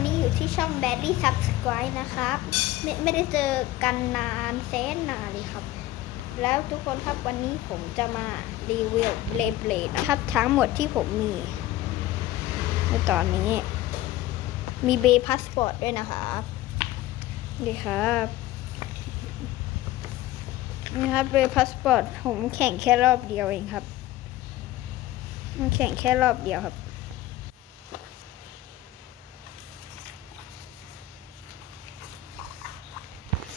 วันนี้อยู่ที่ช่อง b a d d y Subscribe นะครับ ไม่ไม่ได้เจอกันนานแสนนานเลยครับ แล้วทุกคนครับวันนี้ผมจะมารีวิวเลเบลดนะครับ ทั้งหมดที่ผมมีในตอนนี้ มีเบย์พาสปอร์ตด้วยนะครับดีครับนี่ครับเบย์พาสปอร์ตผมแข่งแค่รอบเดียวเองครับ มันแข่งแค่รอบเดียวครับ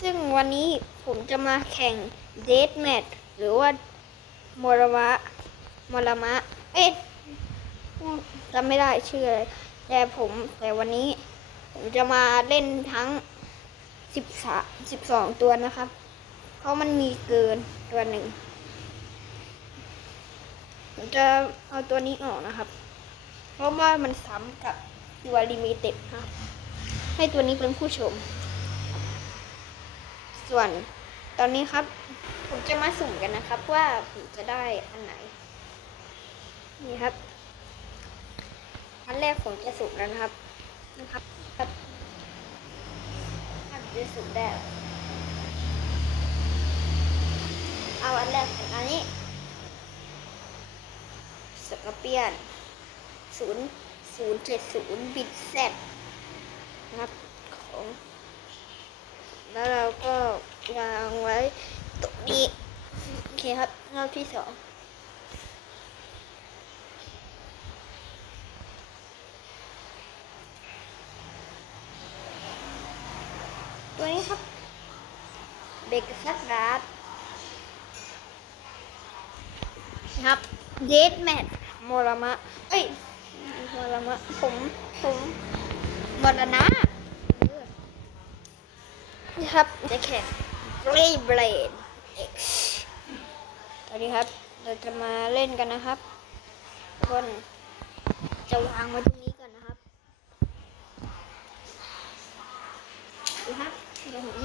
ซึ่งวันนี้ผมจะมาแข่งเดทแมทหรือว่ามรมะมรมะ เอ๊ะจำไม่ได้ชื่ออะไรแต่ผมแต่วันนี้ ผมจะมาเล่นทั้งสิบสาสิบสองตัวนะครับ เพราะมันมีเกินตัวหนึ่ง ผมจะเอาตัวนี้ออกนะครับ เพราะว่ามันซ้ำกับตัวลิมิเต็ดครับให้ตัวนี้เป็นผู้ชม ส่วนตอนนี้ครับ ผมจะมาสุ่มกันนะครับ ว่าผมจะได้อันไหน นี่ครับ อันแรกผมจะสุ่มแล้วนะครับ นะครับครับผมจะสุ่มได้เอาอันแรกของอันนี้สกอร์เปียนศูนย์ศูนย์เจ็ดศูนย์บิตเซตนะครับของ แล้วเราก็วางไว้ตรงนี้โอเคครับรอบที่สองตัวนี้ครับเบเกอร์ซักราดนะครับเดทแมทมรมะ เอ้ยมรมะ ผม ผมมรณะเออนี่ ครับจะแข่ง Blade Blade X ตอนนี้ครับ เราจะมาเล่นกันนะครับทุกคนจะวางไว้ตรงนี้ก่อนนะครับดูครับเดี๋ยวผม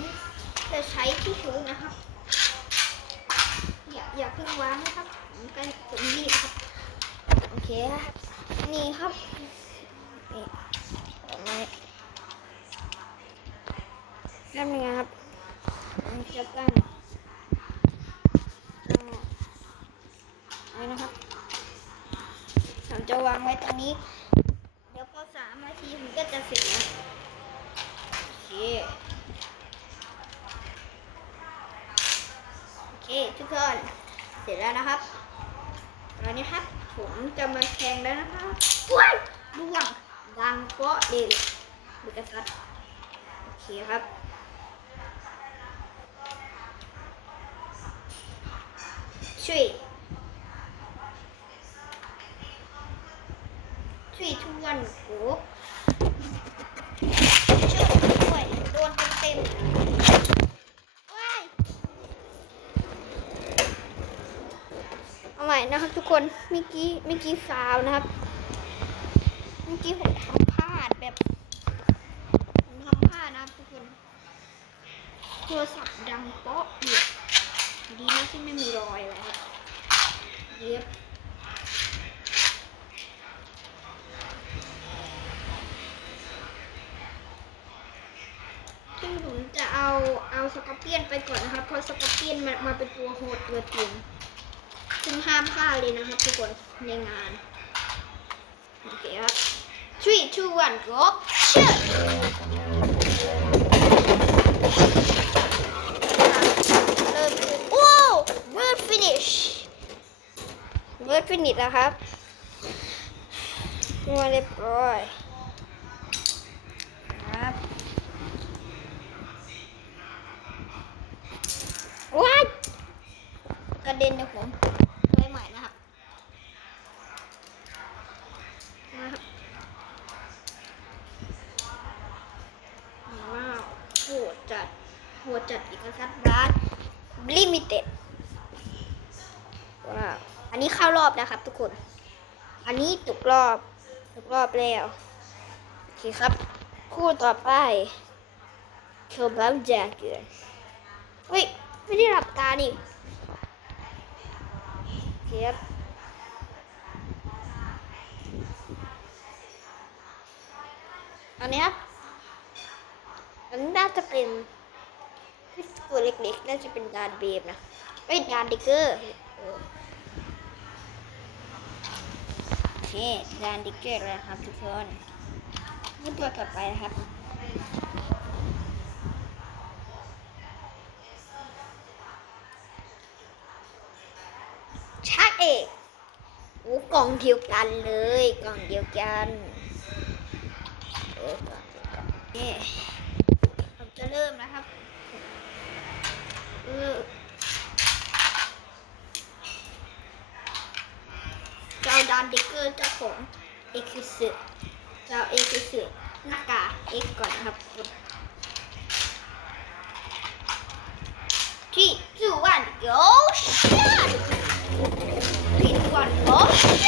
จะใช้ที่ชูนะครับ อย่าอย่าเพิ่งวางนะครับผมใกล้ผมรีบครับ โอเคครับ นี่ครับนี่เอาไว้ นั่นเป็นไงครับจะตั้งตั้งไว้นะครับผมจะวางไว้ตรงนี้ เดี๋ยวพอสามนาทีผมก็จะเสร็จนะโอเคโอเคทุกคนเสร็จแล้วนะครับตอนนี้ครับผมจะมาแข่งแล้วนะครับว้ายร่วงดังเปาะเลยดูกระสัดโอเคครับ three three two one go ช่วยด้วยโดนเต็มเต็มๆว้ายเอาใหม่นะครับทุกคนเมื่อกี้เมื่อกี้ฟาวนะครับเมื่อกี้ผมทำพลาดแบบผมทำพลาดนะครับทุกคนโทรศัพท์ดังเปาะอยู่ดี นะที่ไม่มีรอยอะไรครับเย็บซึ่งผมจะเอาเอาสกอร์เปียนไปก่อนนะครับ เพราะสกอร์เปียนมันมาเป็นตัวโหดตัวจริงซึ่งห้ามพลาดเลยนะครับทุกคนในงานโอเคครับ three two one go เชื่อ เริ่มขึ้นโอ้ word finish word finish นะครับมาเรียบร้อยครับว้ายกระเด็นเดี๋ยวผมไว้ใหม่นะครับนะครับว้าวโหดจัดโหดจัดอีกนะครับร้านลิมิเต็ด อันนี้เข้ารอบนะครับ ทุกคน อันนี้ตกรอบตกรอบแล้วโอเคครับ คู่ต่อไปเคิร์บัมแจ็คเกอร์เฮ้ย ไม่ได้หลับตาดิโอเคครับอันนี้ครับอันนี้น่าจะเป็นที่ตัวเล็กๆ น่าจะเป็นดานเบฟนะเอ้ยดานดิกเกอร์เออโอเค ดานดิเกอร์แล้วครับทุกคนนี่ตัวต่อไปนะครับชาเอกโอ้กล่องเดียวกันเลยกล่องเดียวกันเออกล่องเดียวกันนี่ผมจะเริ่มนะครับเออจะ เอาดานดิกเกอร์เจ้าของเอ็กซ์สึจะเอาเอ็กซ์สึหน้ากากเอ็กก่อนนะครับที่จูวันโยชันผิดก่อนโอ้โอเค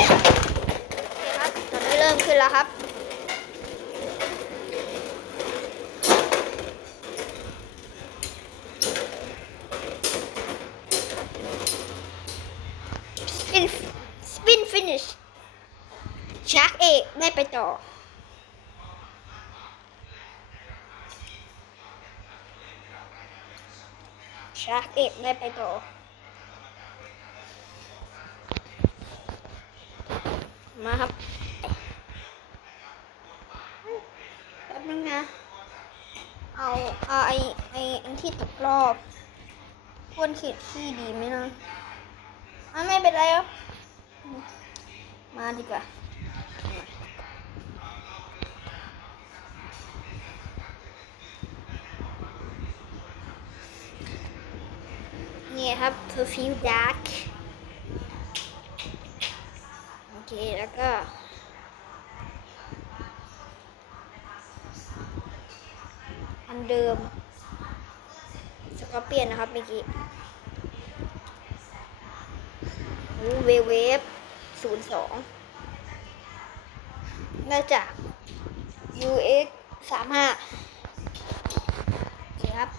ครับตอนนี้เริ่มขึ้นแล้วครับ สปิน สปินฟินิชชาร์กเอกได้ไป ต่อ ชาร์กเอกได้ไปต่อ มาครับแป๊บนึงนะ เอาเอาไอไออันที่ตกรอบควรเขียนที่ดีไหมนะอะไม่เป็นไรหรอกมาดีกว่า นี่ครับ perfume dark โอเค แล้วก็ อันเดิม สกอเปียนนะครับเมื่อกี้เวเวฟศูนย์สองมาจาก UX สามห้าโอเคครับ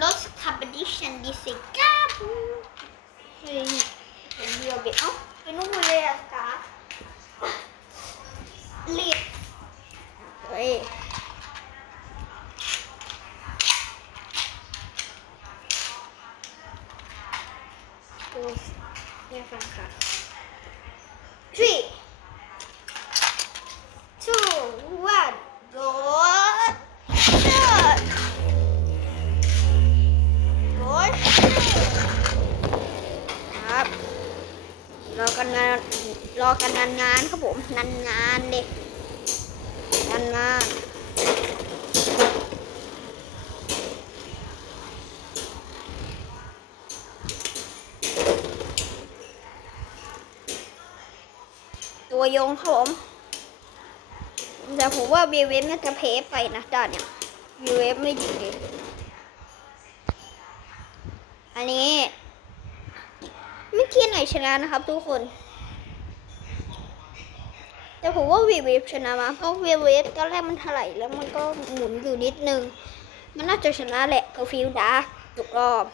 Lost Competition ดิสิกับเฮ้ยเห็นเดียวเบ็ดเอ้าไปนู่นเลยอะกาเรียบเฮ้ยดูเนี่ยฟังค่ะ three two one go shot โอ้ยครับ รอกันงาน รอกันนานงานครับผม นานงานเด็กนานงานตั วยงครับผมแต่ผมว่าเวเวฟน่าจะเพไปนะด้านเนี่ยเวเวฟไม่ดีเลยอันนี้ไม่เทียนไหนชนะนะครับ ทุกคน แต่ผมว่าวีเวฟชนะมาเพราะวีเวฟตอนแรกมันถลายแล้วมันก็หมุนอยู่นิดนึง มันน่าจะชนะแหละเพอร์ฟิวดาร์กตกรอบ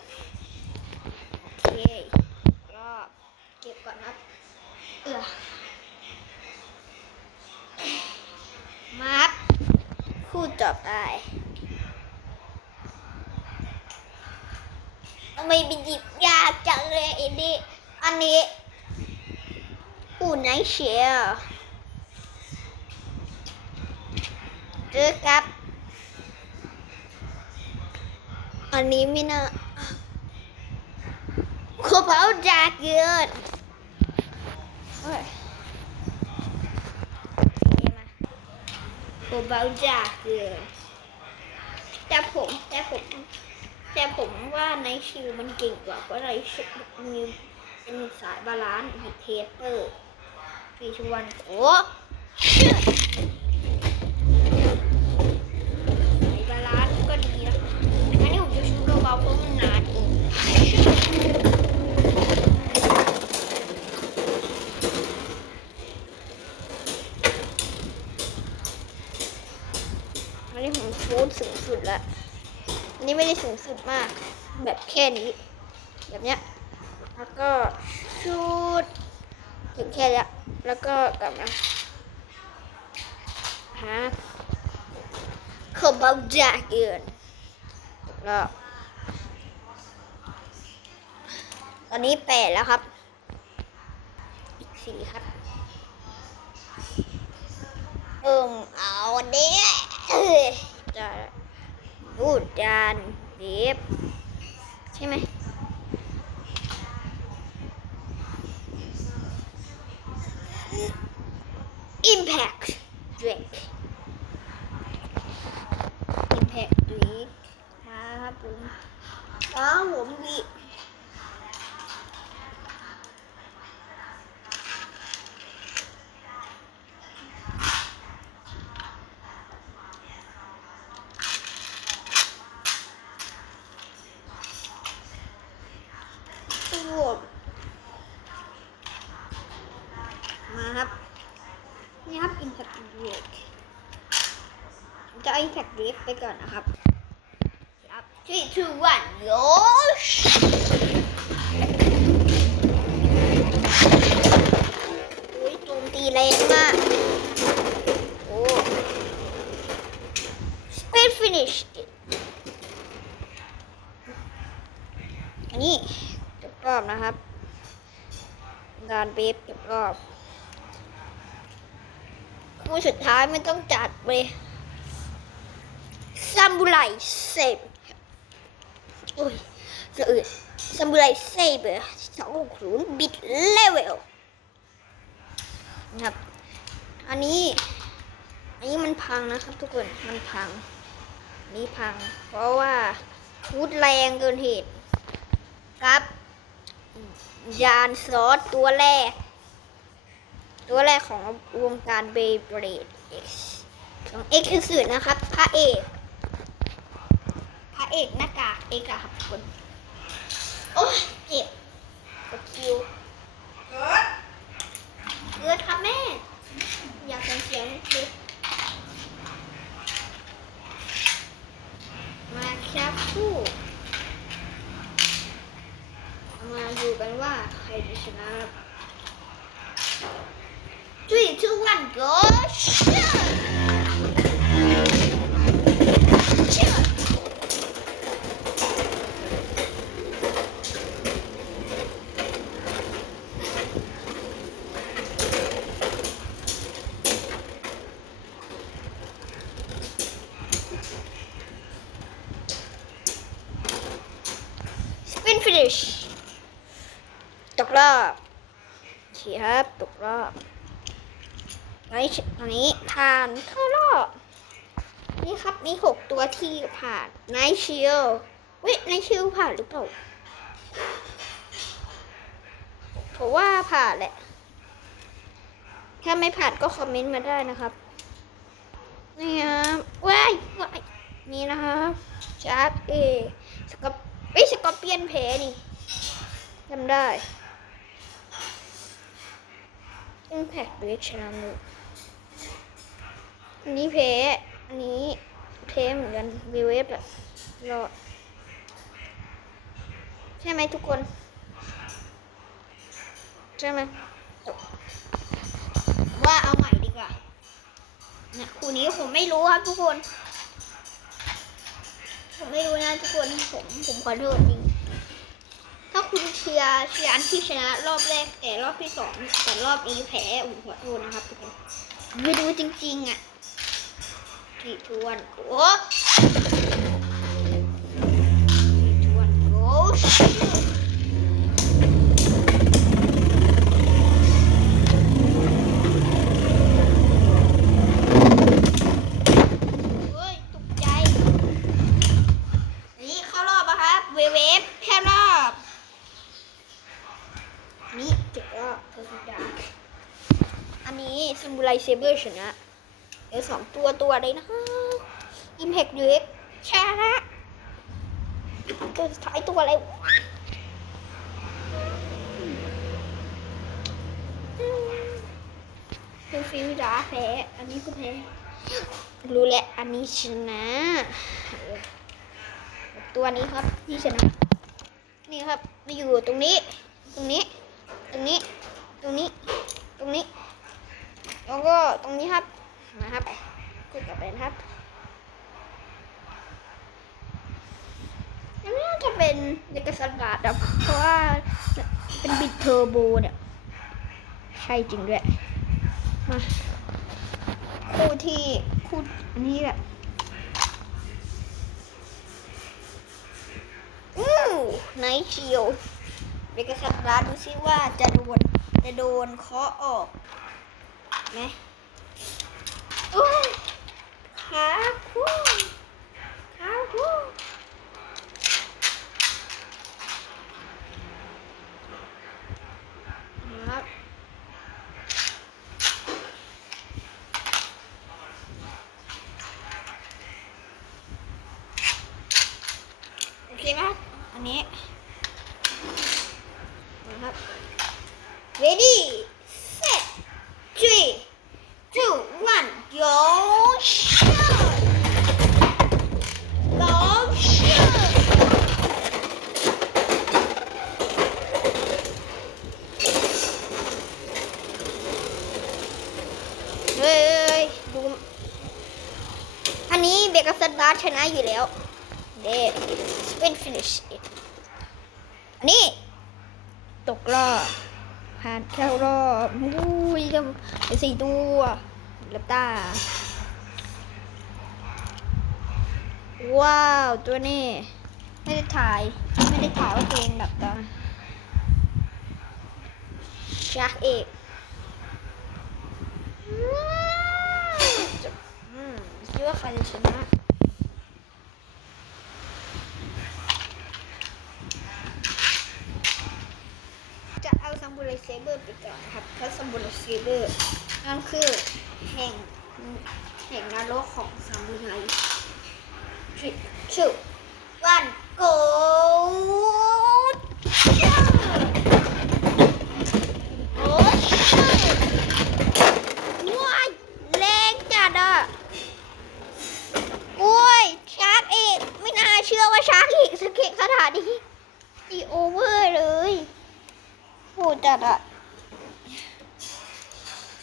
โอเครอบเก็บก่อนครับเออมาครับ คู่ต่อไปทำไมไปหยิบยากจังเลยอันนี้อันนี้อู่ไหนเชียร์เจอครับ อันนี้ไม่น่าขบเอาจากเกินโอ้ยนี่มา ขบเอาจากเลยแต่ผมแต่ผมแต่ผมว่าในชิลมันเก่งกว่าเพราะในชิลมีเป็นสายบาลานซ์มีเทสเปอร์ฟีชวันโอ้ แค่นี้ แบบเนี้ยแล้วก็ชุดถึงแค่เนี้ยแล้วก็กลับมาฮะขอเบาจากเกินแล้วตอนนี้แปดแล้วครับ อีกสี่ครับเอิ่มเอาเด้อจะรูดจานเดฟใช่ไหม Impact Drink Impact Drink มาครับผมอ้าวผมบีรวมมาครับ นี่ครับ Impact Break จะเอา Impact Break ไปก่อนนะครับครับ3 2 1โยชโอ้ยโจมตีแรงมากโอ้ Speed Finish อันนี้จบรอบนะครับ การเบฟจบรอบ คู่สุดท้ายไม่ต้องจัดเลยซัมบูไรเซบโอ้ยสะอึดซัมบูไรเซเบสองศูนย์บิดเลเวลนะครับ อันนี้ อันนี้มันพังนะครับทุกคน มันพังอันนี้พัง เพราะว่าพูดแรงเกินเหตุครับ ยานซอสตัวแรก ตัวแรกของวงการเบย์เบรด X ของ X คือสื่อนะครับพระเอกพระเอกหน้ากาก X อะครับคนโอ้ยเจ็บกดคิวเกิดครับแม่ อยากฟังเสียงดูมาครับคู่มาดูกันว่าใครจะชนะครับ one, go! Shoot! Shoot! Spin finish ตกรอบโอเคครับ ตกรอบ ไว้อันนี้ผ่านเข้ารอบนี่ครับมีหกตัวที่ผ่านไนชิลวิไนชิลผ่านหรือเปล่าผมว่าผ่านแหละ ถ้าไม่ผ่านก็คอมเมนต์มาได้นะครับนี่ครับว้ายว้ายนี่นะครับชาร์ปเอสกอปเอ้สกอปเปียนแพ้นี่จำได้ Impact ด้วยชนะมื อันนี้เพอันนี้เพเหมือนกันวีเวฟรอใช่ไหมทุกคน ใช่ไหมว่าเอาใหม่ดีกว่าเนี่ยคู่นี้ผมไม่รู้ครับทุกคน ผมไม่รู้นะทุกคนผมผมขอโทษจริงถ้าคุณเชียร์เชียร์อันที่ชนะ รอบแรกแต่รอบที่สองแต่รอบนี้แพ้ผมขอโทษนะครับทุกคนไม่รู้จริงๆอะ กี่ทวนโอ้กี่ทวนโอ้เฮ้ยตกใจนี่เข้ารอบอะครับเวเวฟแค่รอบนี่เจ็ดรอบเธอสุดาอันนี้ซิมบูไลเซเบอร์ชนะ เออสองตัวตัวเลยนะอิมแพกเด็กชนะตัวสุดท้ายตัวอะไรวะเป็นฟิวดาแพ้ อันนี้ก็แพ้ รู้แหละอันนี้ชนะ ตัวนี้ครับที่ชนะ นี่ครับมาอยู่ตรงนี้ ตรงนี้ ตรงนี้ ตรงนี้ ตรงนี้ แล้วก็ตรงนี้ครับ นะครับกดกลับไปนครับอันนี้น่จะเป็นเอกสารบาทครับเพราะว่าเป็นบิดเทอร์โบเนี่ยใช่จริงด้วย มาคู่ที่คู่อันนี้แหละอู้ไนท์เชียวเบกสัตราดูซิว่าจะโดน จะโดนเคาะออกไหม ขาคู่ขาคู่นะครับ โอเคนะครับ อันนี้ นะครับ ready set three two one go shot go shot เฮ้ยดู อับเกร์สตาร์ชนะอยู่แล้วเดเป็นฟินิชอันนี้ตกรอบผ่านเข้ารอบอุ้ยก็เหลือสี่ตัวลับตา ว้าว ตัวนี้ ไม่ได้ถ่าย ไม่ได้ถ่ายว่าตัวเองหลับตาชักเอกว้าวจบอืมคิดว่าใครจะชนะเอาซัมบูไร เซเบอร์ไปก่อนครับเพราะสมบูไรเซเบอร์นั่นคือแห่งแห่งนรกของซามูไรทริปชูวันโกโอ้ว้ายแรงจัดอะโอ้ยชาร์กเอกไม่น่าเชื่อว่าชาร์กเอกสเก็ตขนาดนี้อีโอเวอร์เลย โหดจัดอะ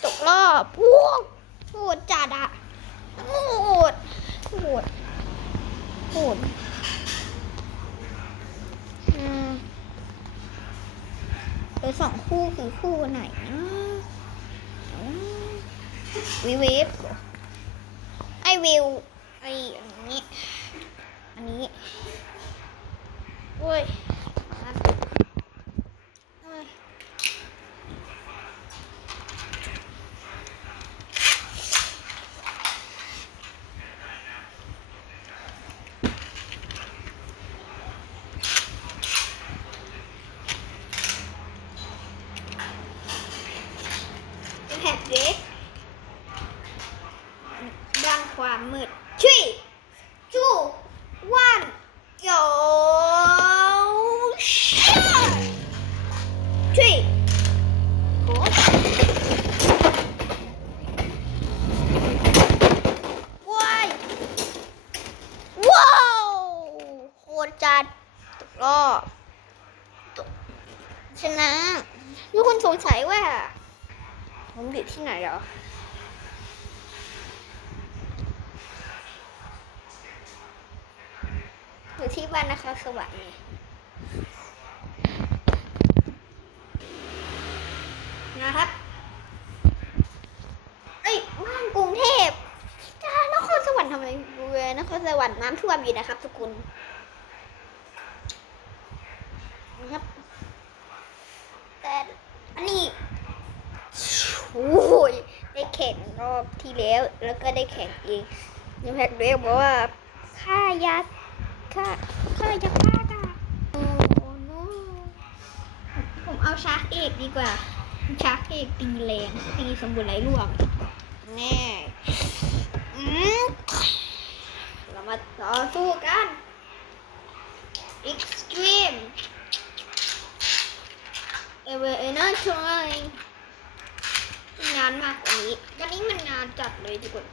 ตกรอบพวกโหดจัดอะโหดโหดโหดอืม เออสองคู่คือคู่ไหนนะวิเวฟไอวิวไออันนี้ อันนี้โอ้ยอะเอ้ย แพ็กเล็กด้านความมืด three two one go shot three four ว้ายว้าวโคตรจัดตกรอบตกชนะทุกคนสงสัยว่า ผมอยู่ที่ไหนเหรออยู่ที่บ้านนครสวรรค์ไงนะครับ เอ้ยบ้านกรุงเทพจะนครสวรรค์ทำไมเวยนครสวรรค์น้ำท่วมอยู่นะครับทุกคน นะครับ แต่อันนี้โอ้ยได้แข่งรอบที่แล้ว แล้วก็ได้แข่งอีกยังแพกเรียกบอกว่าค่ายัดค่าค่ายัดค่าตาโอ้โนผมเอาชาร์กเอกดีกว่าชาร์กเอกตีแรงตีสมบูรณ์ไรล่วงแน่อืมเรามาต่อสู้กัน extreme ever another trying งานมากกว่านี้ วันนี้มันงานจัดเลยทุกคน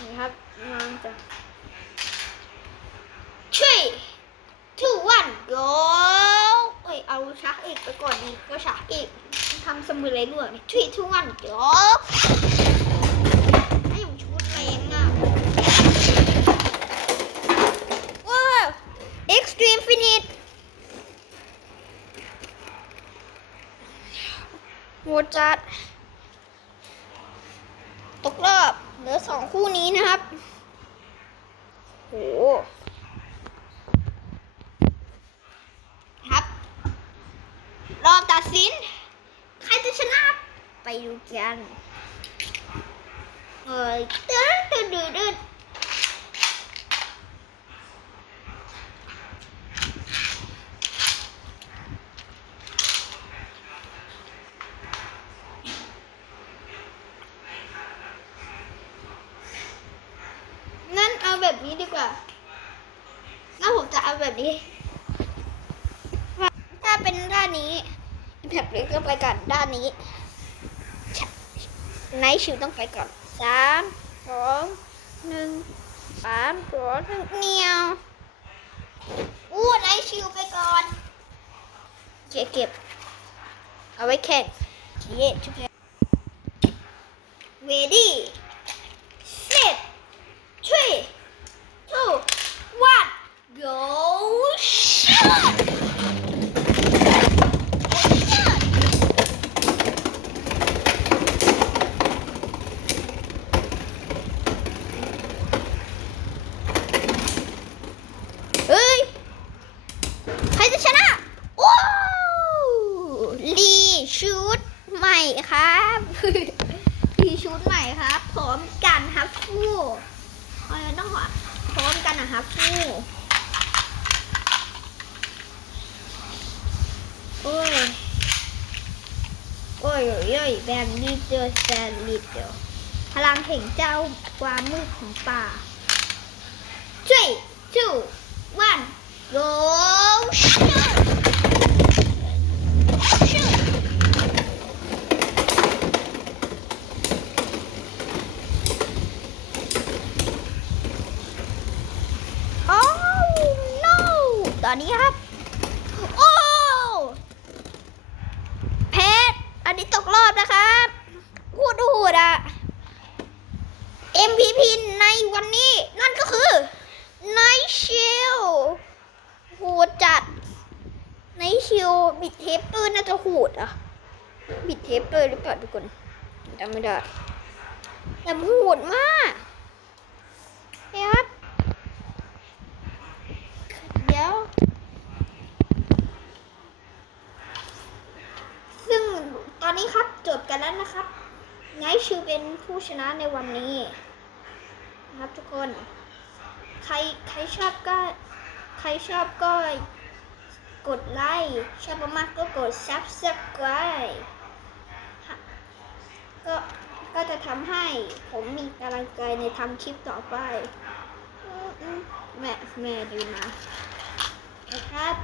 นี่ครับงานจัด three two one go เอ้ยเอาชักอีกไปก่อนดีก็ชักอีกทำสมุนไรลวกเนี่ยทุยทุกวันจบไอ้ผมชุดแรงอะว้าว extreme finish โหด จัด ตกรอบ เหลือสองคู่นี้นะครับ โห ครับ รอบตัดสิน ใครจะชนะ ไปดูกันเอ้ยตึ๊ดตึ๊ดตึ๊ดตึ๊ดงั้นเอาแบบนี้ดีกว่า งั้น ผมจะเอาแบบนี้ถ้าเป็นด้านนี้แท็บเล็กก็ไปก่อนด้านนี้ไนท์ชิวต้องไปก่อนสามสองหนึ่งสามสองหนึ่งเนียวอู้ไนท์ชิวไปก่อนเก็บเก็บเอาไว้แข่งเย้ชุบเลย ready set three two one go shot เฮ้ย ใครจะชนะ โอ้ลีชุดใหม่ครับ ลีชุดใหม่ครับ พร้อมกันครับคู่เอาอย่างต้องหอพร้อมกันนะครับคู่โอ้ย โอ้ยโอ้ยโอ้ยแบนดีเจอแซนลิดเดียวพลังแห่ง เจ้าความมืดของป่า three two one go shoot shoot โอ้ no ตอนนี้ครับ โอ้ เพชรอันนี้ตกรอบนะครับพูดหูดอะ MVP ในวันนี้ นั่นก็คือ ไนชิลโหดจัด ไนชิลบิดเทปเปอร์น่าจะโหดอะ บิดเทปเปอร์หรือเปล่าทุกคนจำไม่ได้แต่มันโหดมากเนี่ยครับเดี๋ยว ซึ่งตอนนี้ครับจบกันแล้วนะครับไนชิลเป็นผู้ชนะในวันนี้ นะครับทุกคน ใครใครชอบก็ ใครชอบก็กดไลค์ชอบมากๆก็กด subscribe ก็ก็จะทำให้ผมมีกำลังใจในทำคลิปต่อไปแม่แม่ดีมานะครับ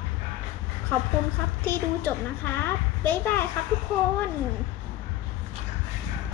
ขอบคุณครับที่ดูจบนะครับ บ๊ายบายครับทุกคน